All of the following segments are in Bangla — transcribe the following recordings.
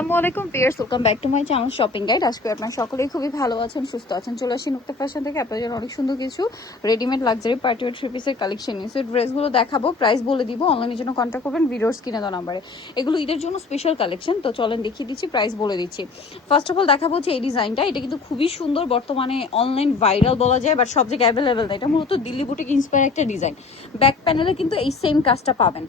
আসসালামু আলাইকুম viewers, welcome back to my channel shopping guide. আজকে আপনারা সকলেই খুবই ভালো আছেন, সুস্থ আছেন। চলে আসি নুক্তা ফ্যাশন থেকে আপনাদের জন্য অনেক সুন্দর কিছু readymade luxury party wear three পিসের কালেকশন নিয়ে সেই ড্রেসগুলো দেখাবো, প্রাইস বলে দিব। অনলাইনের জন্য কন্ট্যাক্ট করবেন ভিডিওর স্ক্রিনে দেওয়া নাম্বারে। এগুলো ঈদের জন্য স্পেশাল কালেকশন, তো চলেন দেখিয়ে দিচ্ছি, প্রাইস বলে দিচ্ছি। ফার্স্ট অফ অল দেখাবো যে এই ডিজাইনটা, এটা কিন্তু খুবই সুন্দর, বর্তমানে অনলাইন ভাইরাল বলা যায়, বাট সব জায়গায় অ্যাভেলেবেল না। এটা মূলত দিল্লি বুটিক ইন্সপায়ার একটা ডিজাইন। ব্যাক প্যানেলে কিন্তু এই সেম কাজটা পাবেন।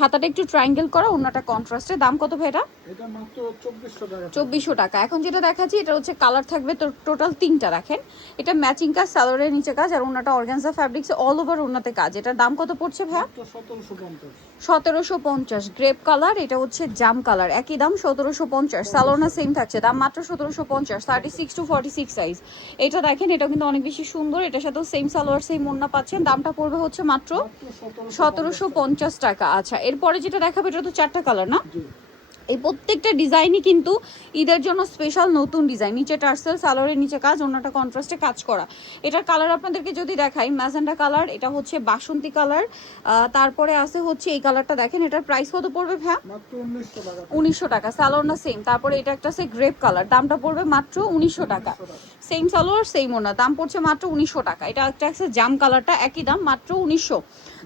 হাতাটা একটু ট্রায়াঙ্গেল করা, অন্যটা কন্ট্রাস্টে। দাম কত ভাই এটা? এটা মাত্র 2400 টাকা। 2400 টাকা। এখন যেটা দেখাচ্ছি এটা হচ্ছে কালার থাকবে তো টোটাল 3টা। রাখেন, এটা ম্যাচিং কাজ, সালোয়ারের নিচে কাজ, আর অন্যটা অর্গানজা ফ্যাব্রিক্সে অল ওভার অন্যতে কাজ। এটার দাম কত পড়ছে ভাই? 1750। গ্রেপ কালার, এটা হচ্ছে জাম কালার, একই দাম 1750। সালোয়ার সেম থাকছে, দাম মাত্র 1750। 36 to 46 সাইজ। এটা দেখেন, এটা কিন্তু অনেক বেশি সুন্দর। এটার সাথেও সেম সালোয়ার সেম ওড়না পাচ্ছেন। দামটা পড়বে হচ্ছে মাত্র 1750 টাকা। আচ্ছা, এরপরে যেটা দেখাবো এটা তো 4টা কালার না? এই প্রত্যেকটা ডিজাইনই কিন্তু ঈদের জন্য স্পেশাল নতুন ডিজাইন। নিচে টার্সেল, সালোয়ারের নিচে কাজ, অন্যটা কন্ট্রাস্টে কাজ করা। এটার কালার আপনাদেরকে যদি দেখাই, ম্যাজেন্ডা কালার, এটা হচ্ছে বাসন্তী কালার, তারপরে আছে হচ্ছে এই কালারটা দেখেন। এটার প্রাইস কত পড়বে ভাইয়া? মাত্র 1900 টাকা। 1900 টাকা। সালোয়ার না সেম। তারপরে এটা একটা আছে গ্রেপ কালার, দামটা পড়বে মাত্র 1900 টাকা। সেম সালোয়ার সেম ওনা, দাম পড়ছে মাত্র 1900 টাকা। এটা একটা আছে জাম কালারটা, একই দাম মাত্র 1900।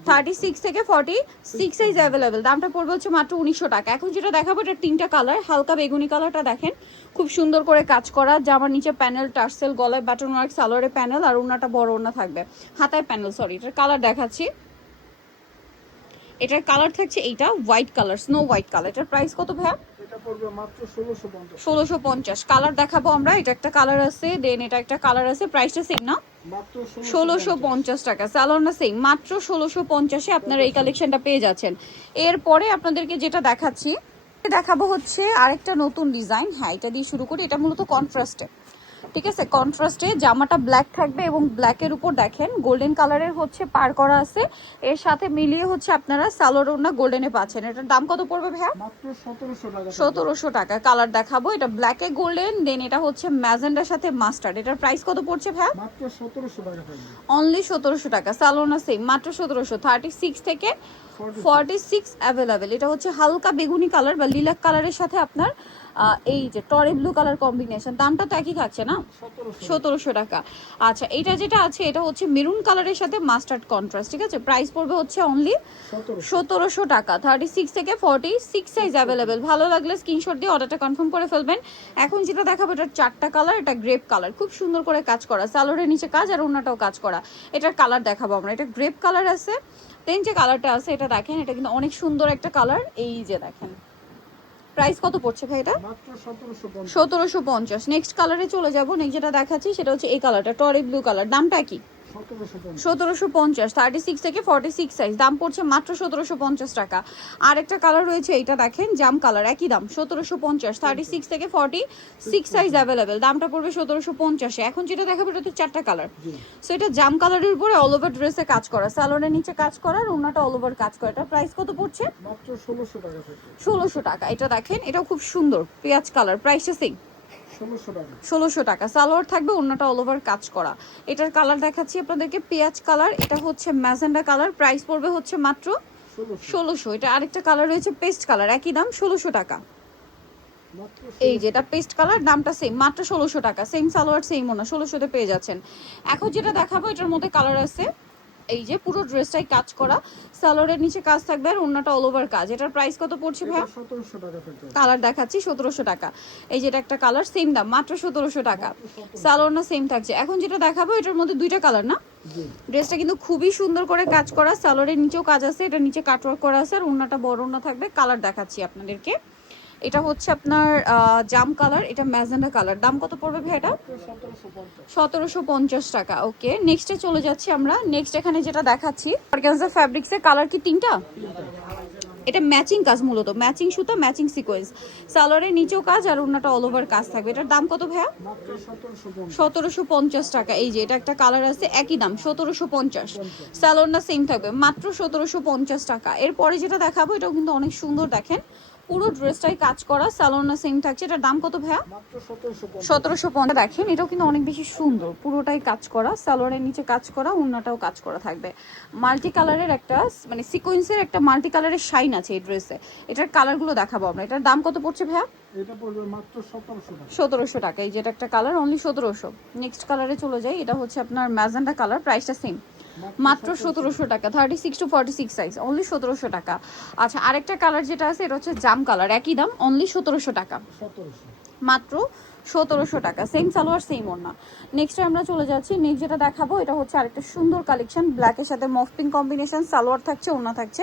36 থেকে 46 সাইজ অ্যাভেলেবেল। দামটা পড়বে হচ্ছে মাত্র 1900 টাকা। এখন যেটা দেখাবো এটা 3টা কালার। হালকা বেগুনি কালারটা দেখেন, খুব সুন্দর করে কাজ করা, জামার নিচে প্যানেল, টার্সেল, গলায় বাটন ওয়ার্ক, সালোয়ারে প্যানেল, আর ওনাটা বড় ওনা থাকবে, হাতায় প্যানেল। সরি, এটার কালার দেখাচ্ছি। এটার কালার থাকছে এইটা white colour, snow white colour. এটার প্রাইস কত ভাইয়া? এটা পড়বে মাত্র 1650। 1650। কালার দেখাবো আমরা। এটা একটা কালার আছে, দেন এটা একটা কালার আছে। প্রাইসটা সেম না? মাত্র 1650 টাকা। সালোয়ার না সেম, মাত্র 1650-এ আপনারা এই কালেকশনটা পেয়ে যাচ্ছেন। এরপরে আপনাদেরকে যেটা দেখাচ্ছি, দেখাবো হচ্ছে আরেকটা নতুন ডিজাইন। হ্যাঁ, এটা দিয়ে শুরু করি। এটা মূলত কন্ট্রাস্টে, ঠিক আছে? কন্ট্রাস্টে জামাটা ব্ল্যাক থাকবে এবং ব্ল্যাকের উপর দেখেন গোল্ডেন কালারের হচ্ছে পার করা আছে। এর সাথে মিলিয়ে হচ্ছে আপনারা সালোয়ার ওড়না গোল্ডেনে পাচ্ছেন। এটার দাম কত পড়বে ভাইয়া? মাত্র 1700 টাকা। 1700 টাকা। কালার দেখাবো, এটা ব্ল্যাকে গোল্ডেন, দেন এটা হচ্ছে ম্যাজেন্ডার সাথে মাস্টার্ড। এটার প্রাইস কত পড়ছে ভাইয়া? মাত্র 1700 টাকা থাকবে। অনলি 1700 টাকা। সালোয়ার না সেম, মাত্র 1700। 36 থেকে 46 অ্যাভেলেবেল। এটা হচ্ছে হালকা বেগুনি কালার বা লিলাক কালারের সাথে আপনার এই যে টরে ব্লু কালার কম্বিনেশন। দামটা তো একই থাকছে না? 1700 টাকা। আচ্ছা, এটা যেটা আছে এটা হচ্ছে মেরুন কালারের সাথে মাস্টার্ড কন্ট্রাস্ট, ঠিক আছে? প্রাইস পড়বে হচ্ছে অনলি 1700 টাকা। 36 থেকে 46 সাইজ অ্যাভেলেবেল। ভালো লাগলে স্ক্রিনশট দিয়ে অর্ডারটা কনফার্ম করে ফেলবেন। এখন যেটা দেখাবো এটার 4টা কালার। এটা গ্রেপ কালার, খুব সুন্দর করে কাজ করা, সালোয়ারের নিচে কাজ আর অন্যটাও কাজ করা। এটার কালার দেখাবো আমরা। এটা গ্রেপ কালার আছে, দেন যে কালারটা আছে এটা দেখেন, এটা কিন্তু অনেক সুন্দর একটা কালার। এই যে দেখেন, প্রাইস কত পড়ছে ভাই এটা? মাত্র 1750। 1750। নেক্সট কালারে চলে যাবো। নেক্সট যেটা দেখাচ্ছি সেটা হচ্ছে এই কালারটা, টরে ব্লু কালার। দামটা কি? 1750। 36 থেকে 46 সাইজ। দাম পড়ছে মাত্র 1750 টাকা। আর একটা কালার রয়েছে, এইটা দেখেন জাম কালার, একই দাম 1750। 36 থেকে 46 সাইজ অ্যাভেলেবেল। দামটা পড়বে 1750। এখন যেটা দেখাবো এটা তো 4টা কালার। সো এটা জাম কালারের উপরে অল ওভার ড্রেসে কাজ করা, সালোয়ারের নিচে কাজ করা, আর ওনাটা অল ওভার কাজ করা। এটা প্রাইস কত পড়ছে? মাত্র 1600 টাকা থাকবে। 1600 টাকা। এটা দেখেন, এটাও খুব সুন্দর পেঁয়াজ কালার। প্রাইসটা সেম, 1600 টাকা। 1600 টাকা। সালোয়ার থাকবে, অন্যটা অল ওভার কাজ করা। এটার কালার দেখাচ্ছি আপনাদেরকে, পেঁয়াজ কালার। এটা হচ্ছে ম্যাজেন্ডা কালার। প্রাইস পড়বে হচ্ছে মাত্র 1600। এটা আরেকটা কালার রয়েছে পেস্ট কালার, একই দাম 1600 টাকা। এই যে এটা পেস্ট কালার, দামটা সেম, মাত্র 1600 টাকা। সেম সালোয়ার সেম ওনা, 1600-তে পেয়ে যাচ্ছেন। এখন যেটা দেখাবো এটার মধ্যে কালার আছে, এই যে পুরো ড্রেসটাই কাজ করা, সালোয়ারের নিচে কাজ থাকবে আর অন্যটা অল ওভার কাজ। এটার প্রাইস কত পড়ছে ভাই? 1700 টাকা থাকবে। কালার দেখাচ্ছি 1700 টাকা। এই যেটা একটা কালার, সেম দাম, মাত্র 1700 টাকা। সালোয়ার না সেম থাকছে। এখন যেটা দেখাবো এটার মধ্যে 2টা কালার না? ড্রেসটা কিন্তু খুবই সুন্দর করে কাজ করা, সালোয়ারের নিচেও কাজ আছে, এটা নিচে কাটওয়ার্ক করা আছে, আর ওন্নাটা বড় ওন্না থাকবে। কালার দেখাচ্ছি আপনাদেরকে। এটা হচ্ছে আপনার জাম কালার, এটা ম্যাজেন্ডা কালার। দাম কত পড়বে ভাই এটা? 1750 টাকা। ওকে, নেক্সটে চলে যাচ্ছি আমরা। নেক্সট এখানে যেটা দেখাচ্ছি অর্গানজা ফ্যাব্রিক্সের, কালার কি 3টা? এটা ম্যাচিং কাজ, মূলত ম্যাচিং সুতা, ম্যাচিং সিকোয়েন্স, সালোয়ারের নিচেও কাজ আর ওন্নাটা অল ওভার কাজ থাকবে। এটার দাম কত ভাইয়া? মাত্র 1750। 1750 টাকা। এই যে এটা একটা কালার আছে, একই দাম 1750। সালোয়ার না সেম থাকবে, মাত্র 1750 টাকা। এরপরে যেটা দেখাবো এটাও কিন্তু অনেক সুন্দর, দেখেন পুরো ড্রেসটাই কাজ করা, সালোয়ার সেম থাকছে। এটার দাম কত ভাইয়া? মাত্র 1750। 1750। দেখেন এটাও কিন্তু অনেক বেশি সুন্দর, পুরোটাই কাজ করা, সালোয়ারের নিচে কাজ করা, ওড়নাটাও কাজ করা থাকবে। মাল্টি কালারের একটা মানে সিকোয়েন্সের একটা মাল্টি কালারের শাইন আছে এই ড্রেসে। এটার কালারগুলো দেখাবো আমরা। এটার দাম কত পড়ছে ভাইয়া? এটা পড়বে মাত্র 1700 টাকা। 1700 টাকা। এই যেটা একটা কালার, অনলি 1700। নেক্সট কালারে চলে যাই, এটা হচ্ছে আপনার ম্যাজেন্টা কালার, প্রাইসটা সেম, মাত্র 1700 টাকা। 36 to 46 সাইজ, অনলি 1700 টাকা। আচ্ছা, আরেকটা কালার যেটা আছে এটা হচ্ছে জাম কালার, একই দাম, অনলি 1700 টাকা, 1700। মাত্র 1700 টাকা। সেম সালোয়ার সেম ওড়না। নেক্সট আমরা চলে যাচ্ছি, নেক্সট যেটা দেখাবো এটা হচ্ছে আরেকটা সুন্দর কালেকশন, ব্ল্যাকের সাথে মফ পিঙ্ক কম্বিনেশন, সালোয়ার থাকছে, ওড়না থাকছে।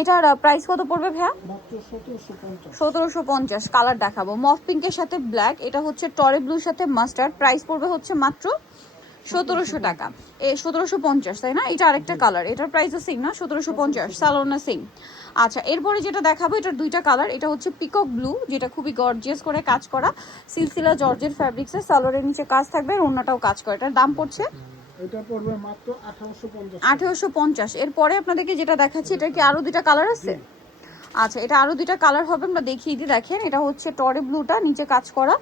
এটার প্রাইস কত পড়বে ভাইয়া? মাত্র 1750। 1750। কালার দেখাবো, মফ পিঙ্কের সাথে ব্ল্যাক, এটা হচ্ছে টরে ব্লুর সাথে মাস্টার্ড, প্রাইস পড়বে হচ্ছে মাত্র 1700 টাকা। 1750 তাই না? এটা আরেকটা কালার, এটার প্রাইসও সেম না, 1750, সালোনা সেম। আচ্ছা, এরপরে যেটা দেখাবো এটার দুইটা কালার, এটা হচ্ছে পিকক ব্লু, যেটা খুবই গর্জিয়াস করে কাজ করা, সিলসিলা জর্জের ফ্যাব্রিক্সের, সালোয়ারের নিচে কাজ থাকবে, আর ওড়নাটাও কাজ করে। এটার দাম পড়ছে এটা পড়বে মাত্র 1850। 1850। এরপরে আপনাদেরকে যেটা দেখাচ্ছি, এটা কি আরো দুইটা কালার আছে? আচ্ছা, এটা আরো দুইটা কালার হবে, আমরা দেখিয়ে দিই। দেখেন এটা হচ্ছে টরে ব্লুটা, নিচে কাজ করা,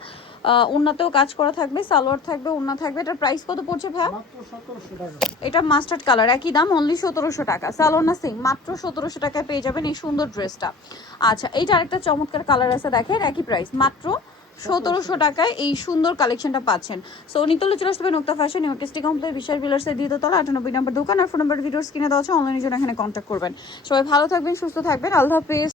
ওড়নাতেও কাজ করা থাকবে, সালোয়ার থাকবে, ওড়না থাকবে। এটার প্রাইস কত পড়ছে ভাইয়া? মাত্র 1700 টাকা। এটা মাস্টার্ড কালার, একই দাম, অনলি 1700 টাকা। সালোনা সিং, মাত্র 1700 টাকায় পেয়ে যাবেন এই সুন্দর ড্রেসটা। আচ্ছা, এইটা আরেকটা চমৎকার কালার আছে, দেখেন একই প্রাইস, মাত্র 1700 টাকায় এই সুন্দর কালেকশনটা পাচ্ছেন। সো নিতলে চলে আসবে নোক্তা ফ্যাশন, ইউটিএসটি কমপ্লেক্স, বিশাল বিলার্সের দ্বিতীয়তলা, 98 নম্বর দোকান, আর ফোন নাম্বার ভিডিওস কিনে দেওয়া আছে, অনলাইনে জন্য এখানে কন্ট্যাক্ট করবেন। সবাই ভালো থাকবেন, সুস্থ থাকবেন, আল্লাহ হাফেজ।